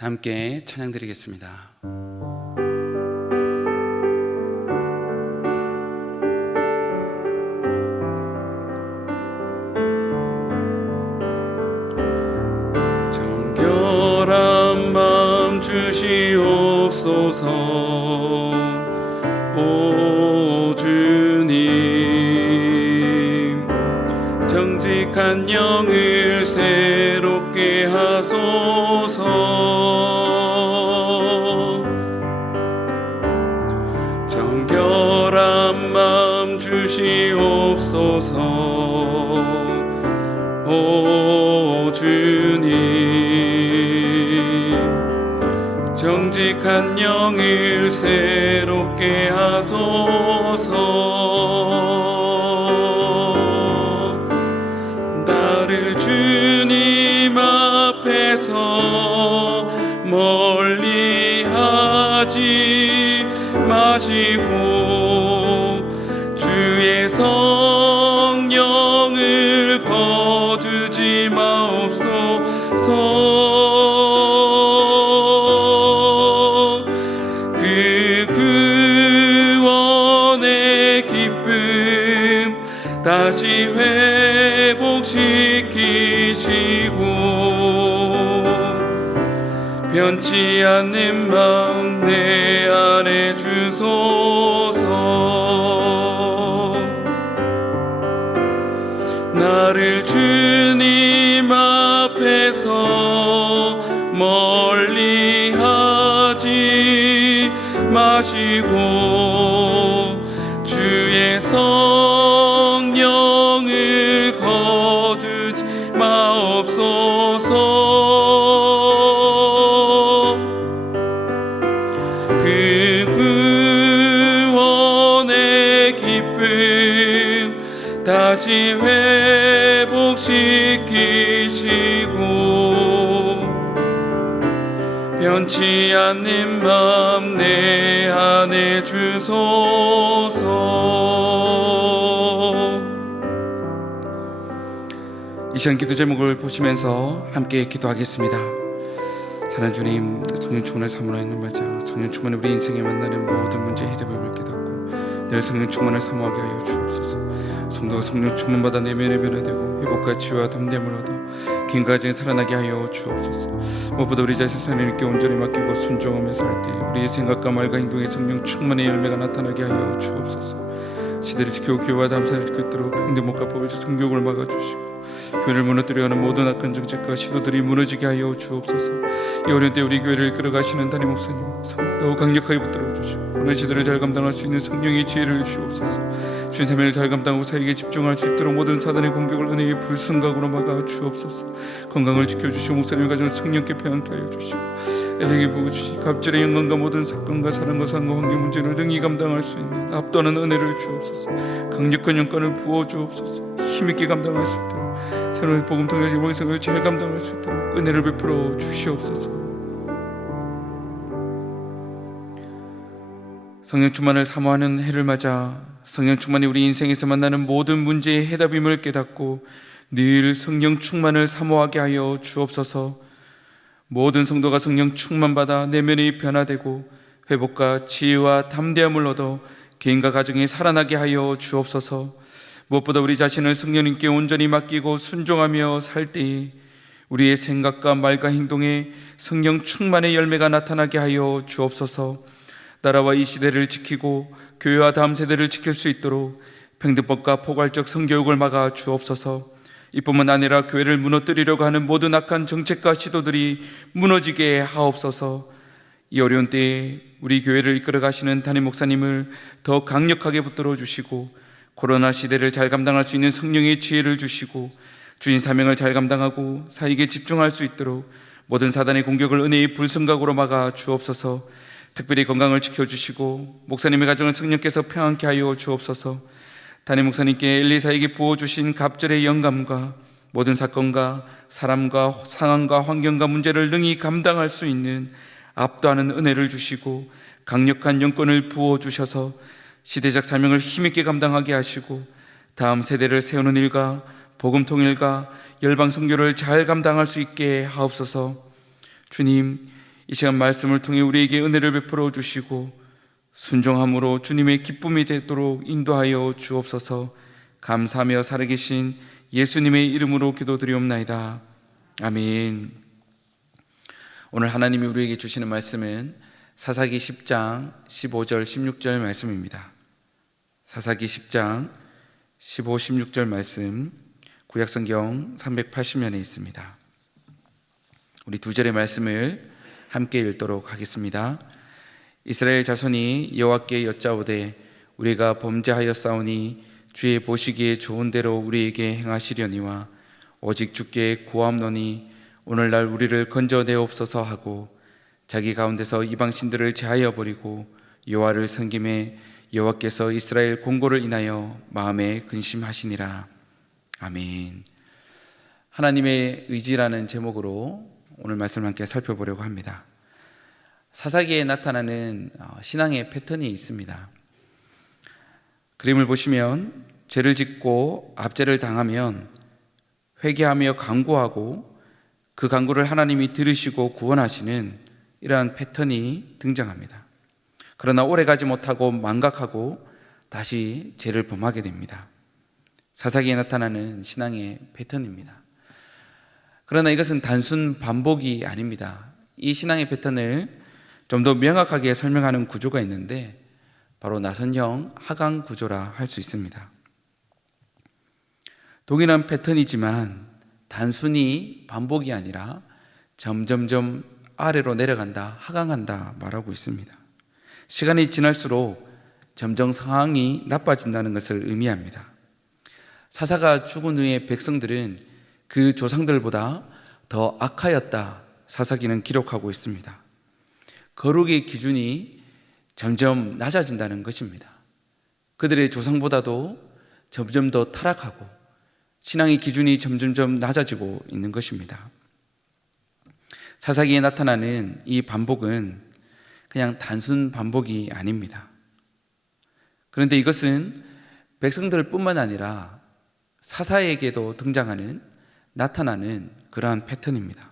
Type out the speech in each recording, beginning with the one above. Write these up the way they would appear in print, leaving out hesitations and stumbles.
다 함께 찬양 드리겠습니다. 정결한 마음 주시옵소서. 오 주님, 정직한 영을 새롭게 하소서. 정결한 마음 주시옵소서. 오 주님, 정직한 영을 새롭게 하소서. 나를 주님 앞에서 멀리 하지 마시고 주의 성령을 거두지 마옵소서. 그 구원의 기쁨 다시 회복시키시고 변치 않는 마음 내 안에 주소서. 나를 주님 앞에서 멀리 하지 마시고 주의 성령을 거두지 마옵소서. 그 구원의 기쁨 다시 회복시키시고 변치 않는 마음 내 안에 주소서. 이 시간 기도 제목을 보시면서 함께 기도하겠습니다. 사랑하는 주님, 성령 충만을 사모하는 맞아 성령 충만을 우리 인생에 만나는 모든 문제의 해답을 깨닫고 늘 성령 충만을 사모하게 하여 주옵소서. 성도가 성령 충만받아 내면에 변화되고 회복과 치유와 담대함을 얻어 긴 가정에 살아나게 하여 주옵소서. 무엇보다 우리 자신 하나님께 온전히 맡기고 순종하며 살 때 우리의 생각과 말과 행동에 성령 충만의 열매가 나타나게 하여 주옵소서. 시대를 지키고 교회와 담사를 지키도록 행동목과 법을 성교육을 막아주시고 교회를 무너뜨려 하는 모든 악한 정책과 시도들이 무너지게 하여 주옵소서. 이 어려운 때 우리 교회를 이끌어가시는 담임 목사님 더욱 강력하게 붙들어 주시고 고난 시대를 잘 감당할 수 있는 성령의 지혜를 주옵소서. 주의 사명을 잘 감당하고 사역에 집중할 수 있도록 모든 사단의 공격을 은혜의 불순각으로 막아 주옵소서. 건강을 지켜주시고 목사님의 가정을 성령께 평안케 하여 주시고 엘리에게 부어주시 갑절의 영광과 모든 사건과 사랑과 상과 환경 문제를 능히 감당할 수 있는 압도하는 은혜를 주옵소서. 강력한 영광을 부어주옵소서. 힘있게 감당할 수 있도록 새로운 복음 통해 영광성을 잘 감당할 수 있도록 은혜를 베풀어 주시옵소서. 성령 충만을 사모하는 해를 맞아 성령 충만이 우리 인생에서 만나는 모든 문제의 해답임을 깨닫고 늘 성령 충만을 사모하게 하여 주옵소서. 모든 성도가 성령 충만받아 내면이 변화되고 회복과 지혜와 담대함을 얻어 개인과 가정이 살아나게 하여 주옵소서. 무엇보다 우리 자신을 성령님께 온전히 맡기고 순종하며 살 때 우리의 생각과 말과 행동에 성령 충만의 열매가 나타나게 하여 주옵소서. 나라와 이 시대를 지키고 교회와 다음 세대를 지킬 수 있도록 평등법과 포괄적 성교육을 막아 주옵소서. 이뿐만 아니라 교회를 무너뜨리려고 하는 모든 악한 정책과 시도들이 무너지게 하옵소서. 이 어려운 때에 우리 교회를 이끌어 가시는 담임 목사님을 더 강력하게 붙들어 주시고 코로나 시대를 잘 감당할 수 있는 성령의 지혜를 주시고 주인 사명을 잘 감당하고 사역에 집중할 수 있도록 모든 사단의 공격을 은혜의 불순각으로 막아 주옵소서. 특별히 건강을 지켜주시고 목사님의 가정을 성령께서 평안케 하여 주옵소서. 담임 목사님께 엘리사에게 부어주신 갑절의 영감과 모든 사건과 사람과 상황과 환경과 문제를 능히 감당할 수 있는 압도하는 은혜를 주시고 강력한 영권을 부어주셔서 시대적 사명을 힘있게 감당하게 하시고 다음 세대를 세우는 일과 복음 통일과 열방 선교를 잘 감당할 수 있게 하옵소서. 주님, 이 시간 말씀을 통해 우리에게 은혜를 베풀어 주시고 순종함으로 주님의 기쁨이 되도록 인도하여 주옵소서. 감사하며 살아계신 예수님의 이름으로 기도드리옵나이다. 아멘. 오늘 하나님이 우리에게 주시는 말씀은 사사기 10장 15절 16절 말씀입니다. 사사기 10장 15, 16절 말씀, 구약성경 380면에 있습니다. 우리 두 절의 말씀을 함께 읽도록 하겠습니다. 이스라엘 자손이 여호와께 여짜오되 우리가 범죄하였사오니 주의 보시기에 좋은 대로 우리에게 행하시려니와 오직 주께 구함노니 오늘날 우리를 건져내옵소서 하고 자기 가운데서 이방 신들을 제하여 버리고 여호와를 섬김에 여호와께서 이스라엘 공고를 인하여 마음에 근심하시니라. 아멘. 하나님의 의지라는 제목으로 오늘 말씀을 함께 살펴보려고 합니다. 사사기에 나타나는 신앙의 패턴이 있습니다. 그림을 보시면 죄를 짓고 압제를 당하면 회개하며 간구하고 그 간구를 하나님이 들으시고 구원하시는 이러한 패턴이 등장합니다. 그러나 오래가지 못하고 망각하고 다시 죄를 범하게 됩니다. 사사기에 나타나는 신앙의 패턴입니다. 그러나 이것은 단순 반복이 아닙니다. 이 신앙의 패턴을 좀 더 명확하게 설명하는 구조가 있는데 바로 나선형 하강 구조라 할 수 있습니다. 동일한 패턴이지만 단순히 반복이 아니라 점점점 아래로 내려간다, 하강한다 말하고 있습니다. 시간이 지날수록 점점 상황이 나빠진다는 것을 의미합니다. 사사가 죽은 후에 백성들은 그 조상들보다 더 악하였다 사사기는 기록하고 있습니다. 거룩의 기준이 점점 낮아진다는 것입니다. 그들의 조상보다도 점점 더 타락하고 신앙의 기준이 점점점 낮아지고 있는 것입니다. 사사기에 나타나는 이 반복은 그냥 단순 반복이 아닙니다. 그런데 이것은 백성들뿐만 아니라 사사에게도 등장하는 나타나는 그러한 패턴입니다.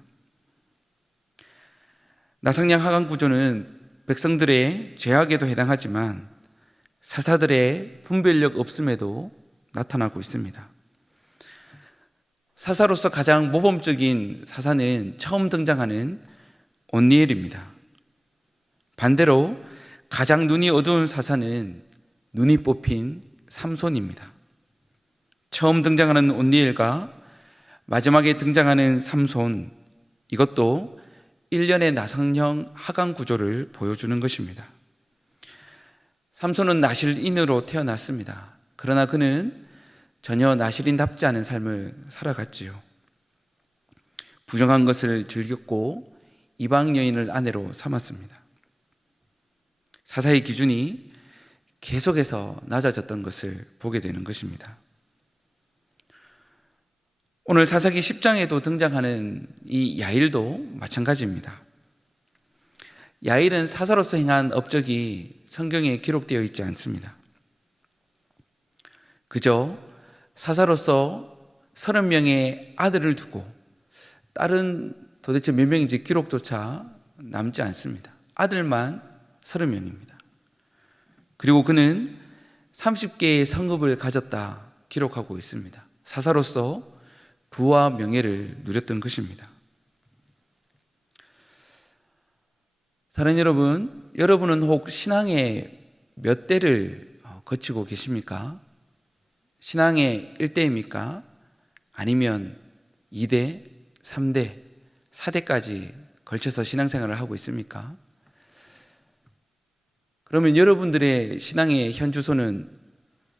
나상양 하강 구조는 백성들의 죄악에도 해당하지만 사사들의 분별력 없음에도 나타나고 있습니다. 사사로서 가장 모범적인 사사는 처음 등장하는 온니엘입니다. 반대로 가장 눈이 어두운 사사는 눈이 뽑힌 삼손입니다. 처음 등장하는 온니엘과 마지막에 등장하는 삼손, 이것도 일련의 나상형 하강 구조를 보여주는 것입니다. 삼손은 나실인으로 태어났습니다. 그러나 그는 전혀 나실인답지 않은 삶을 살아갔지요. 부정한 것을 즐겼고 이방 여인을 아내로 삼았습니다. 사사의 기준이 계속해서 낮아졌던 것을 보게 되는 것입니다. 오늘 사사기 10장에도 등장하는 이 야일도 마찬가지입니다. 야일은 사사로서 행한 업적이 성경에 기록되어 있지 않습니다. 그저 사사로서 30명의 아들을 두고 딸은 도대체 몇 명인지 기록조차 남지 않습니다. 아들만 30명입니다. 그리고 그는 30개의 성읍을 가졌다 기록하고 있습니다. 사사로서 부와 명예를 누렸던 것입니다. 사랑하는 여러분, 여러분은 혹 신앙의 몇 대를 거치고 계십니까? 신앙의 1대입니까? 아니면 2대, 3대, 4대까지 걸쳐서 신앙생활을 하고 있습니까? 그러면 여러분들의 신앙의 현주소는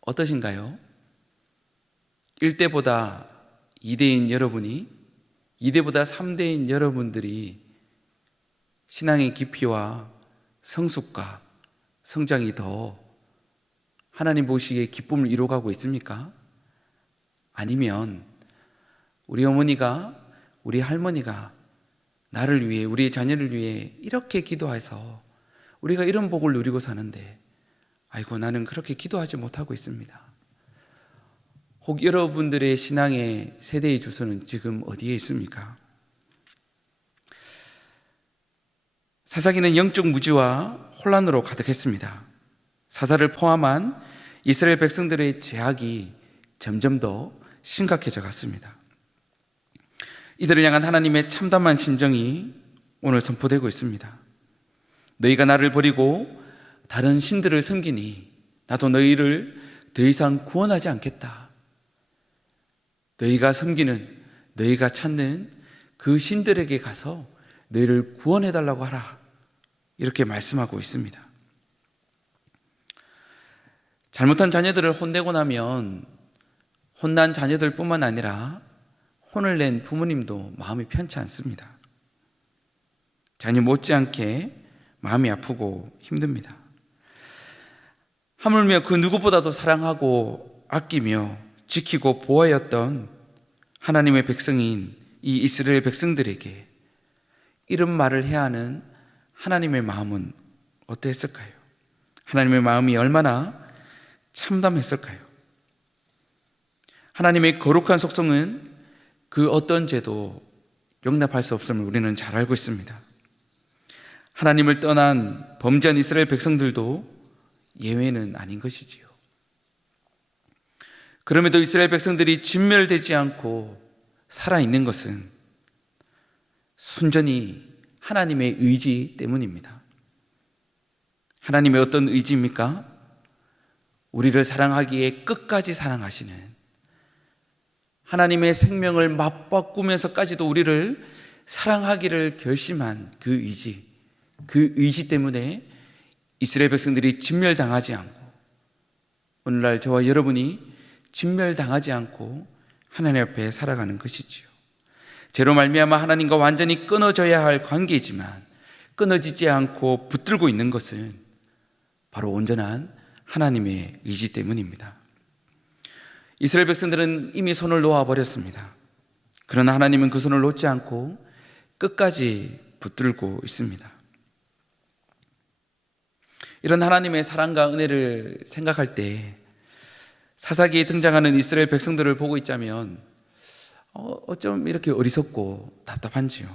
어떠신가요? 1대보다 2대인 여러분이, 2대보다 3대인 여러분들이 신앙의 깊이와 성숙과 성장이 더 하나님 보시기에 기쁨을 이루어가고 있습니까? 아니면 우리 어머니가, 우리 할머니가 나를 위해, 우리 자녀를 위해 이렇게 기도해서 우리가 이런 복을 누리고 사는데 아이고 나는 그렇게 기도하지 못하고 있습니다. 혹 여러분들의 신앙의 세대의 주소는 지금 어디에 있습니까? 사사기는 영적 무지와 혼란으로 가득했습니다. 사사를 포함한 이스라엘 백성들의 제약이 점점 더 심각해져 갔습니다. 이들을 향한 하나님의 참담한 심정이 오늘 선포되고 있습니다. 너희가 나를 버리고 다른 신들을 섬기니 나도 너희를 더 이상 구원하지 않겠다. 너희가 섬기는, 너희가 찾는 그 신들에게 가서 너희를 구원해달라고 하라. 이렇게 말씀하고 있습니다. 잘못한 자녀들을 혼내고 나면 혼난 자녀들 뿐만 아니라 혼을 낸 부모님도 마음이 편치 않습니다. 자녀 못지않게 마음이 아프고 힘듭니다. 하물며 그 누구보다도 사랑하고 아끼며 지키고 보호하였던 하나님의 백성인 이 이스라엘 백성들에게 이런 말을 해야 하는 하나님의 마음은 어땠을까요? 하나님의 마음이 얼마나 참담했을까요? 하나님의 거룩한 속성은 그 어떤 죄도 용납할 수 없음을 우리는 잘 알고 있습니다. 하나님을 떠난 범죄한 이스라엘 백성들도 예외는 아닌 것이지요. 그럼에도 이스라엘 백성들이 진멸되지 않고 살아있는 것은 순전히 하나님의 의지 때문입니다. 하나님의 어떤 의지입니까? 우리를 사랑하기에 끝까지 사랑하시는, 하나님의 생명을 맞바꾸면서까지도 우리를 사랑하기를 결심한 그 의지 때문에 이스라엘 백성들이 진멸당하지 않고, 오늘날 저와 여러분이 진멸당하지 않고 하나님 앞에 살아가는 것이지요. 죄로 말미암아 하나님과 완전히 끊어져야 할 관계이지만 끊어지지 않고 붙들고 있는 것은 바로 온전한 하나님의 의지 때문입니다. 이스라엘 백성들은 이미 손을 놓아버렸습니다. 그러나 하나님은 그 손을 놓지 않고 끝까지 붙들고 있습니다. 이런 하나님의 사랑과 은혜를 생각할 때 사사기에 등장하는 이스라엘 백성들을 보고 있자면 어쩜 이렇게 어리석고 답답한지요.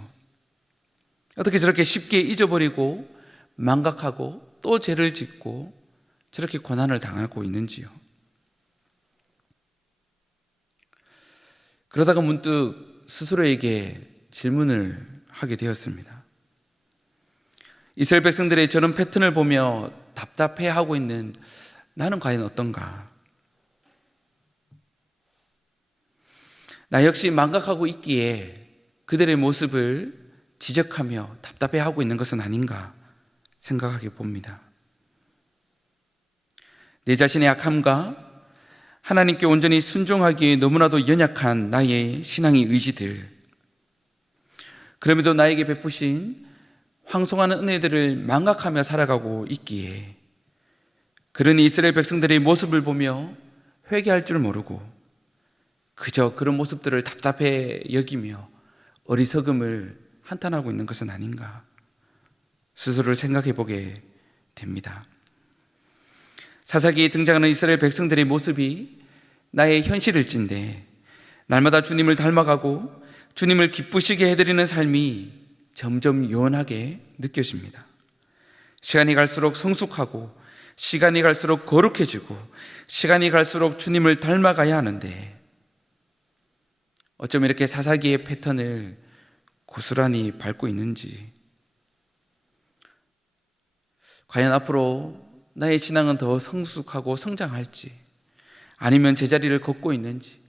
어떻게 저렇게 쉽게 잊어버리고 망각하고 또 죄를 짓고 저렇게 고난을 당하고 있는지요. 그러다가 문득 스스로에게 질문을 하게 되었습니다. 이스라엘 백성들의 저런 패턴을 보며 답답해하고 있는 나는 과연 어떤가? 나 역시 망각하고 있기에 그들의 모습을 지적하며 답답해하고 있는 것은 아닌가 생각하게 봅니다. 내 자신의 약함과 하나님께 온전히 순종하기에 너무나도 연약한 나의 신앙의 의지들, 그럼에도 나에게 베푸신 황송하는 은혜들을 망각하며 살아가고 있기에 그러니 이스라엘 백성들의 모습을 보며 회개할 줄 모르고 그저 그런 모습들을 답답해 여기며 어리석음을 한탄하고 있는 것은 아닌가 스스로를 생각해 보게 됩니다. 사사기에 등장하는 이스라엘 백성들의 모습이 나의 현실일진데 날마다 주님을 닮아가고 주님을 기쁘시게 해드리는 삶이 점점 요원하게 느껴집니다. 시간이 갈수록 성숙하고 시간이 갈수록 거룩해지고 시간이 갈수록 주님을 닮아가야 하는데 어쩜 이렇게 사사기의 패턴을 고스란히 밟고 있는지, 과연 앞으로 나의 신앙은 더 성숙하고 성장할지, 아니면 제자리를 걷고 있는지,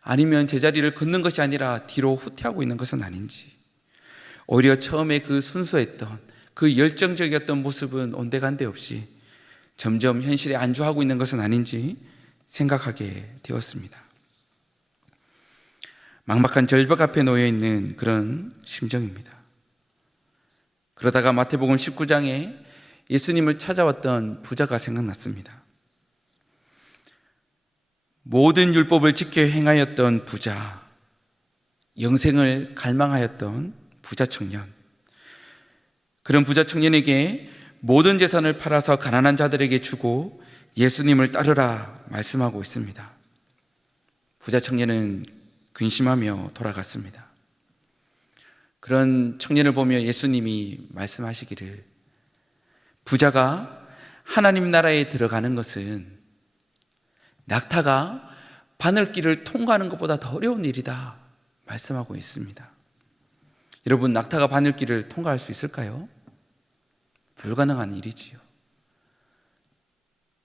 아니면 제자리를 걷는 것이 아니라 뒤로 후퇴하고 있는 것은 아닌지, 오히려 처음에 그 순수했던 그 열정적이었던 모습은 온데간데 없이 점점 현실에 안주하고 있는 것은 아닌지 생각하게 되었습니다. 막막한 절벽 앞에 놓여 있는 그런 심정입니다. 그러다가 마태복음 19장에 예수님을 찾아왔던 부자가 생각났습니다. 모든 율법을 지켜 행하였던 부자, 영생을 갈망하였던 부자 청년, 그런 부자 청년에게 모든 재산을 팔아서 가난한 자들에게 주고 예수님을 따르라 말씀하고 있습니다. 부자 청년은 근심하며 돌아갔습니다. 그런 청년을 보며 예수님이 말씀하시기를, 부자가 하나님 나라에 들어가는 것은 낙타가 바늘길을 통과하는 것보다 더 어려운 일이다 말씀하고 있습니다. 여러분, 낙타가 바늘길을 통과할 수 있을까요? 불가능한 일이지요.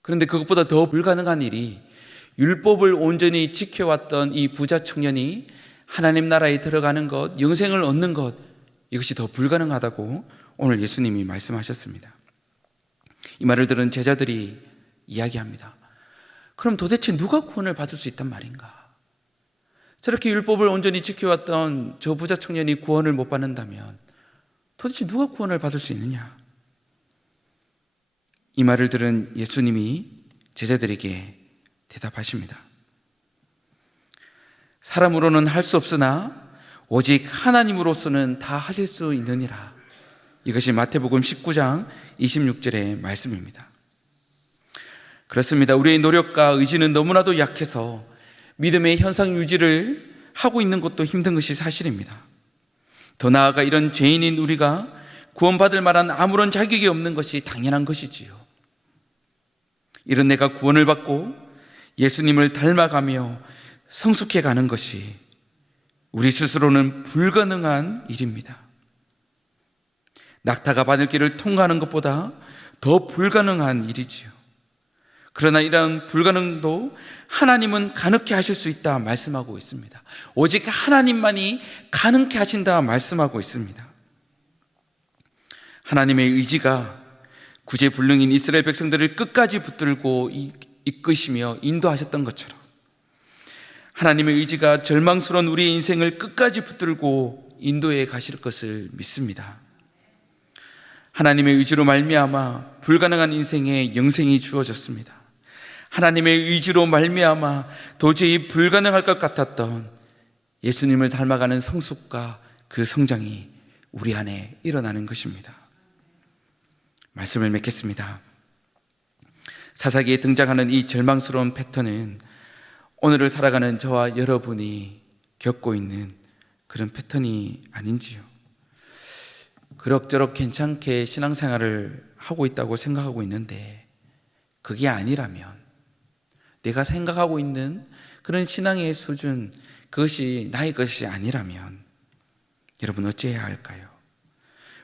그런데 그것보다 더 불가능한 일이, 율법을 온전히 지켜왔던 이 부자 청년이 하나님 나라에 들어가는 것, 영생을 얻는 것, 이것이 더 불가능하다고 오늘 예수님이 말씀하셨습니다. 이 말을 들은 제자들이 이야기합니다. 그럼 도대체 누가 구원을 받을 수 있단 말인가? 저렇게 율법을 온전히 지켜왔던 저 부자 청년이 구원을 못 받는다면 도대체 누가 구원을 받을 수 있느냐? 이 말을 들은 예수님이 제자들에게 대답하십니다. 사람으로는 할 수 없으나 오직 하나님으로서는 다 하실 수 있느니라. 이것이 마태복음 19장 26절의 말씀입니다. 그렇습니다. 우리의 노력과 의지는 너무나도 약해서 믿음의 현상 유지를 하고 있는 것도 힘든 것이 사실입니다. 더 나아가 이런 죄인인 우리가 구원받을 만한 아무런 자격이 없는 것이 당연한 것이지요. 이런 내가 구원을 받고 예수님을 닮아가며 성숙해가는 것이 우리 스스로는 불가능한 일입니다. 낙타가 바늘길을 통과하는 것보다 더 불가능한 일이지요. 그러나 이런 불가능도 하나님은 가능케 하실 수 있다 말씀하고 있습니다. 오직 하나님만이 가능케 하신다 말씀하고 있습니다. 하나님의 의지가 구제불능인 이스라엘 백성들을 끝까지 붙들고 이끄시며 인도하셨던 것처럼, 하나님의 의지가 절망스러운 우리의 인생을 끝까지 붙들고 인도해 가실 것을 믿습니다. 하나님의 의지로 말미암아 불가능한 인생에 영생이 주어졌습니다. 하나님의 의지로 말미암아 도저히 불가능할 것 같았던 예수님을 닮아가는 성숙과 그 성장이 우리 안에 일어나는 것입니다. 말씀을 맺겠습니다. 사사기에 등장하는 이 절망스러운 패턴은 오늘을 살아가는 저와 여러분이 겪고 있는 그런 패턴이 아닌지요. 그럭저럭 괜찮게 신앙생활을 하고 있다고 생각하고 있는데 그게 아니라면, 내가 생각하고 있는 그런 신앙의 수준, 그것이 나의 것이 아니라면 여러분 어찌해야 할까요?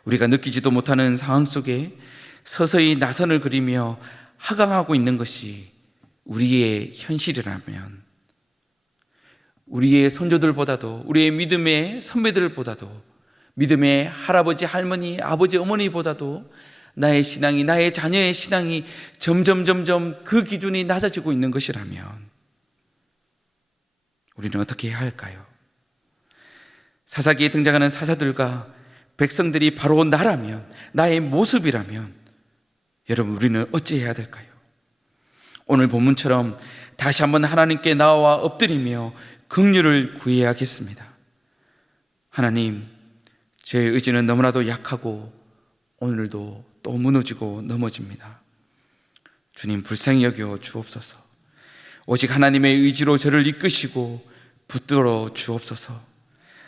우리가 느끼지도 못하는 상황 속에 서서히 나선을 그리며 하강하고 있는 것이 우리의 현실이라면, 우리의 선조들보다도, 우리의 믿음의 선배들보다도, 믿음의 할아버지, 할머니, 아버지, 어머니보다도 나의 신앙이, 나의 자녀의 신앙이 점점 그 기준이 낮아지고 있는 것이라면 우리는 어떻게 해야 할까요? 사사기에 등장하는 사사들과 백성들이 바로 나라면, 나의 모습이라면 여러분 우리는 어찌해야 될까요? 오늘 본문처럼 다시 한번 하나님께 나와 엎드리며 긍휼을 구해야겠습니다. 하나님, 제 의지는 너무나도 약하고 오늘도 또 무너지고 넘어집니다. 주님, 불쌍히 여겨 주옵소서. 오직 하나님의 의지로 저를 이끄시고 붙들어 주옵소서.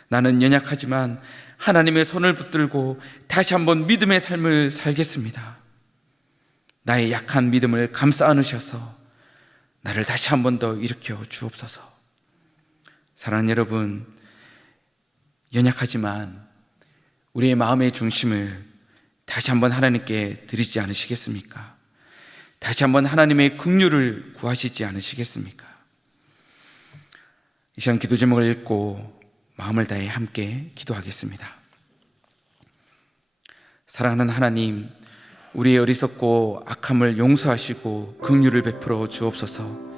나는 연약하지만 하나님의 손을 붙들고 다시 한번 믿음의 삶을 살겠습니다. 나의 약한 믿음을 감싸 안으셔서 나를 다시 한 번 더 일으켜 주옵소서. 사랑하는 여러분, 연약하지만 우리의 마음의 중심을 다시 한번 하나님께 드리지 않으시겠습니까? 다시 한번 하나님의 긍휼을 구하시지 않으시겠습니까? 이 시간 기도 제목을 읽고 마음을 다해 함께 기도하겠습니다. 사랑하는 하나님, 우리의 어리석고 악함을 용서하시고 긍휼을 베풀어 주옵소서.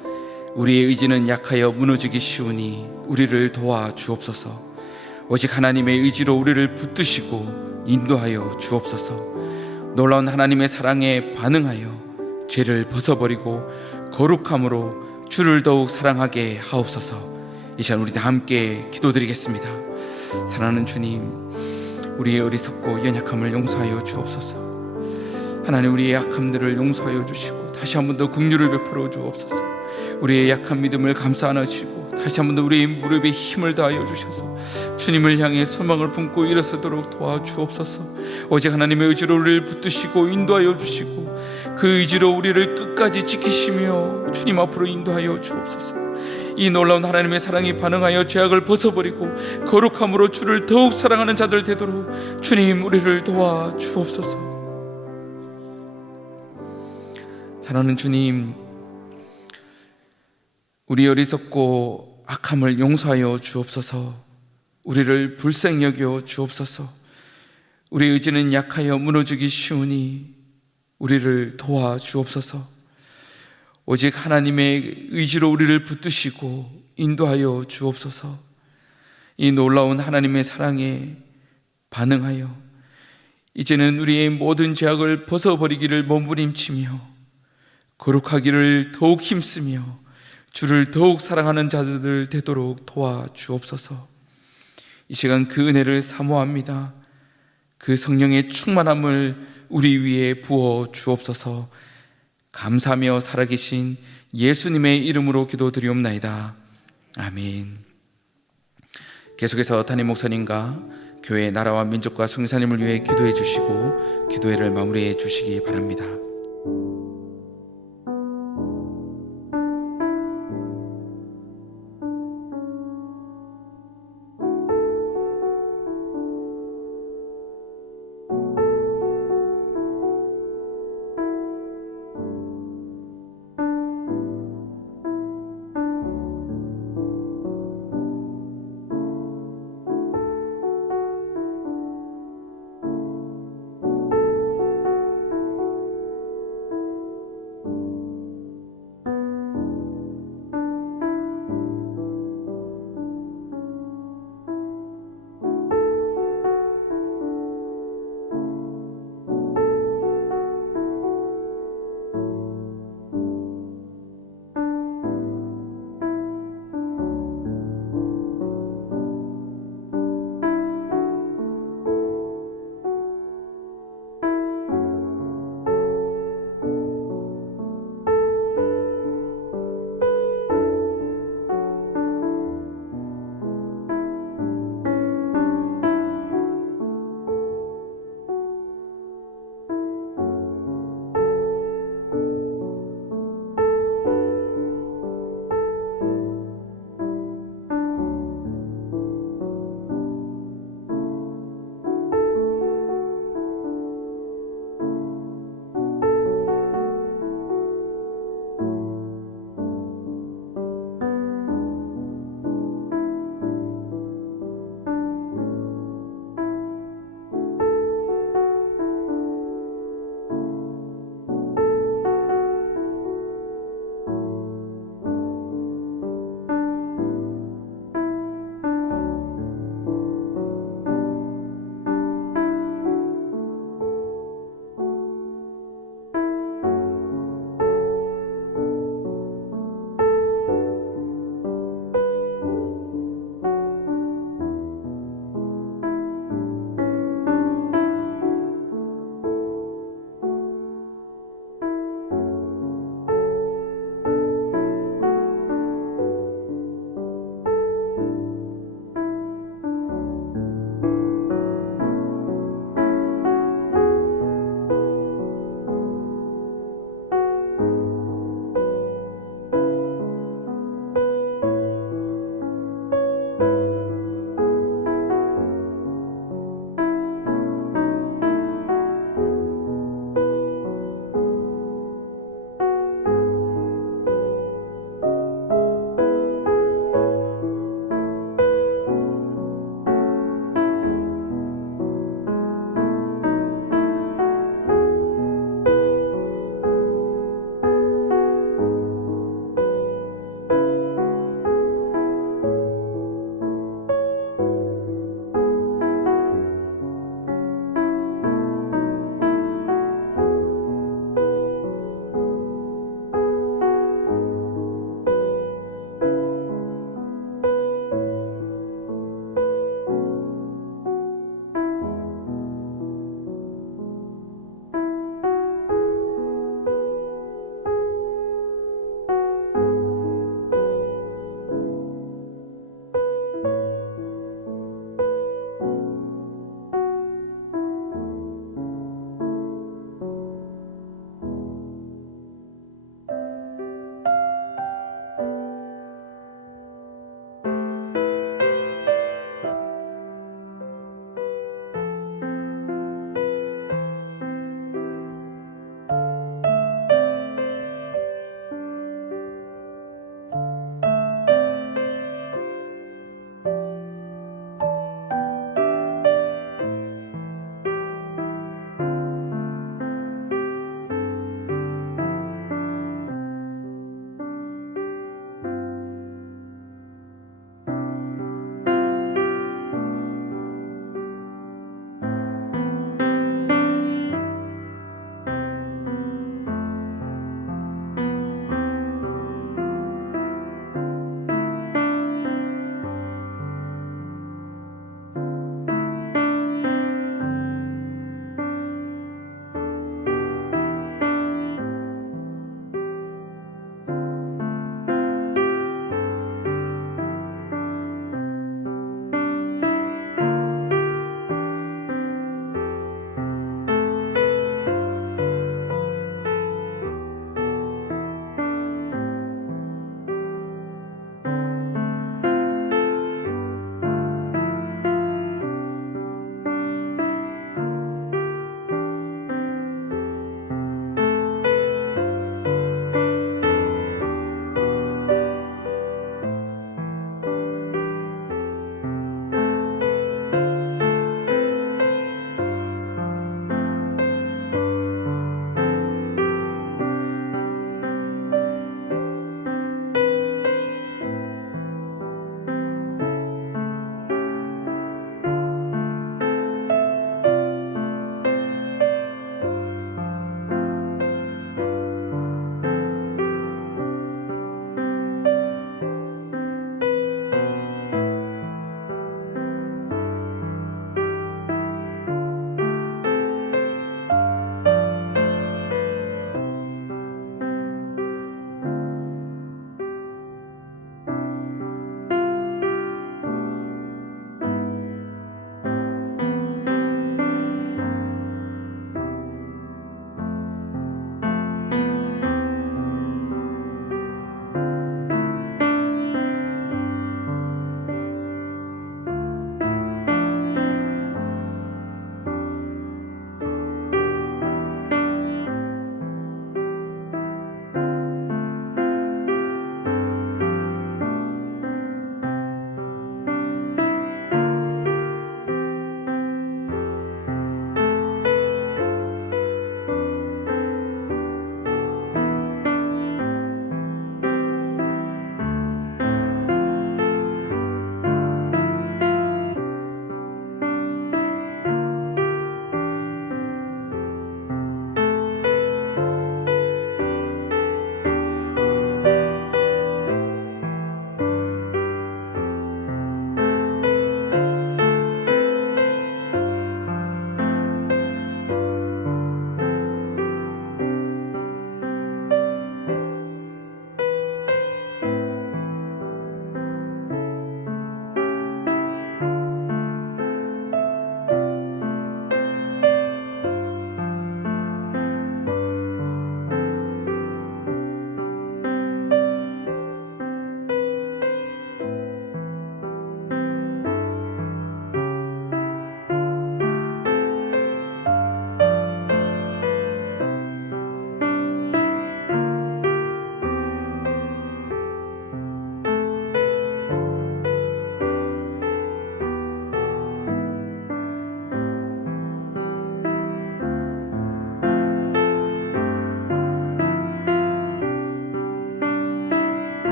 우리의 의지는 약하여 무너지기 쉬우니 우리를 도와 주옵소서. 오직 하나님의 의지로 우리를 붙드시고 인도하여 주옵소서. 놀라운 하나님의 사랑에 반응하여 죄를 벗어버리고 거룩함으로 주를 더욱 사랑하게 하옵소서. 이 시간 우리 다 함께 기도드리겠습니다. 사랑하는 주님, 우리의 어리석고 연약함을 용서하여 주옵소서. 하나님, 우리의 약함들을 용서하여 주시고 다시 한 번 더 긍휼을 베풀어 주옵소서. 우리의 약한 믿음을 감싸 안으시고 다시 한번 우리 무릎에 힘을 다하여 주셔서 주님을 향해 소망을 품고 일어서도록 도와주옵소서. 오직 하나님의 의지로 우리를 붙드시고 인도하여 주시고 그 의지로 우리를 끝까지 지키시며 주님 앞으로 인도하여 주옵소서. 이 놀라운 하나님의 사랑이 반응하여 죄악을 벗어버리고 거룩함으로 주를 더욱 사랑하는 자들 되도록 주님 우리를 도와주옵소서. 사랑하는 주님, 우리 어리석고 악함을 용서하여 주옵소서. 우리를 불쌍히 여겨 주옵소서. 우리 의지는 약하여 무너지기 쉬우니 우리를 도와주옵소서. 오직 하나님의 의지로 우리를 붙드시고 인도하여 주옵소서. 이 놀라운 하나님의 사랑에 반응하여 이제는 우리의 모든 죄악을 벗어버리기를 몸부림치며 거룩하기를 더욱 힘쓰며 주를 더욱 사랑하는 자들 되도록 도와주옵소서. 이 시간 그 은혜를 사모합니다. 그 성령의 충만함을 우리 위에 부어 주옵소서. 감사하며 살아계신 예수님의 이름으로 기도드리옵나이다. 아멘. 계속해서 담임 목사님과 교회 나라와 민족과 성사님을 위해 기도해 주시고 기도회를 마무리해 주시기 바랍니다.